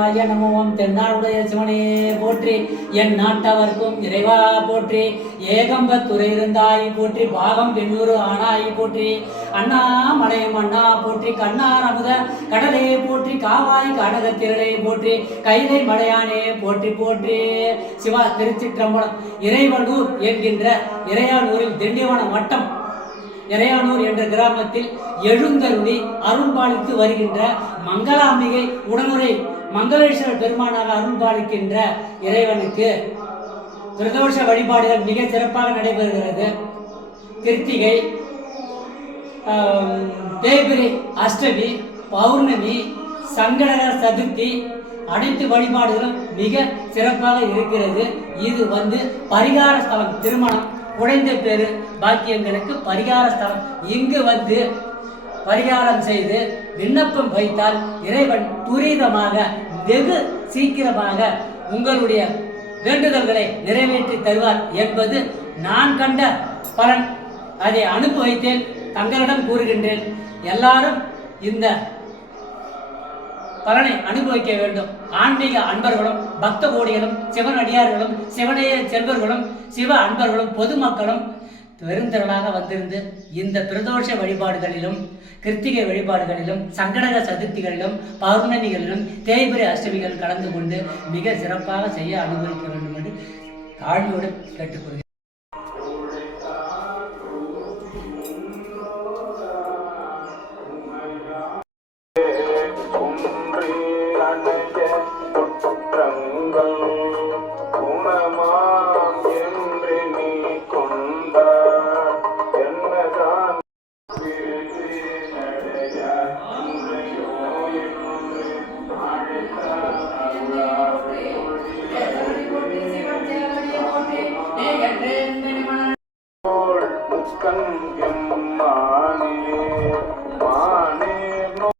ஆய நமோம் தென்னாடுடைய சிவனே போற்றி. என் நாட்டவர்க்கும் இறைவா போற்றி. ஏகம்பத்துறை இருந்தாய் போற்றி. பாகம் பெண்ணூறு ஆனாய் போற்றி. அண்ணா மலையம் அண்ணா போற்றி. கண்ணார் அமுத கடலே போற்றி. காவாய் கடகத்திரளே போற்றி. கைதை மலையானே போற்றி போற்றி. சிவா திருச்சிற்றம்பலம். இறைவனூர் என்கின்ற இறையானூரில் திண்டிவனம் வட்டம் இறையானூர் என்ற கிராமத்தில் எழுந்தருளி அருள்பாலித்து வருகின்ற மங்களாம்பிகை உடனுரை மங்களேஸ்வரர் பெருமானாக அருள்பாலிக்கின்ற இறைவனுக்கு பிரதோஷ வழிபாடுகள் மிக சிறப்பாக நடைபெறுகிறது. கிருத்திகை ஆம், அஷ்டமி பௌர்ணமி சங்கடகர சதுர்த்தி அனைத்து வழிபாடுகளும் மிக சிறப்பாக இருக்கிறது. இது வந்து பரிகார ஸ்தலம். திருமணம் குழந்தை பேரு பாக்கியங்களுக்கு பரிகார ஸ்தலம். இங்கு வந்து பரிகாரம் செய்து விண்ணப்பம் வைத்தால் இறைவன் துரிதமாக வெகு சீக்கிரமாக உங்களுடைய வேண்டுதல்களை நிறைவேற்றி தருவார் என்பது நான் கண்ட பலன். அதை அனுப்பி வைத்தேன் தங்களிடம் கூறுகின்றேன். எல்லாரும் இந்த பலனை அனுபவிக்க வேண்டும். ஆன்மீக அன்பர்களும் பக்த கோடிகளும் சிவனடியார்களும் சிவனைய செல்வர்களும் சிவ அன்பர்களும் பொதுமக்களும் பெருந்திரளாக வந்திருந்து இந்த பிரதோஷ வழிபாடுகளிலும் கிருத்திகை வழிபாடுகளிலும் சங்கடக சதுர்த்திகளிலும் பௌர்ணமிகளிலும் தேய்பிரை அஷ்டமிகள் கலந்து கொண்டு மிக சிறப்பாக செய்ய அனுபவிக்க வேண்டும் என்று தாழ்மையுடன் கேட்டுக்கொள்கிறேன்.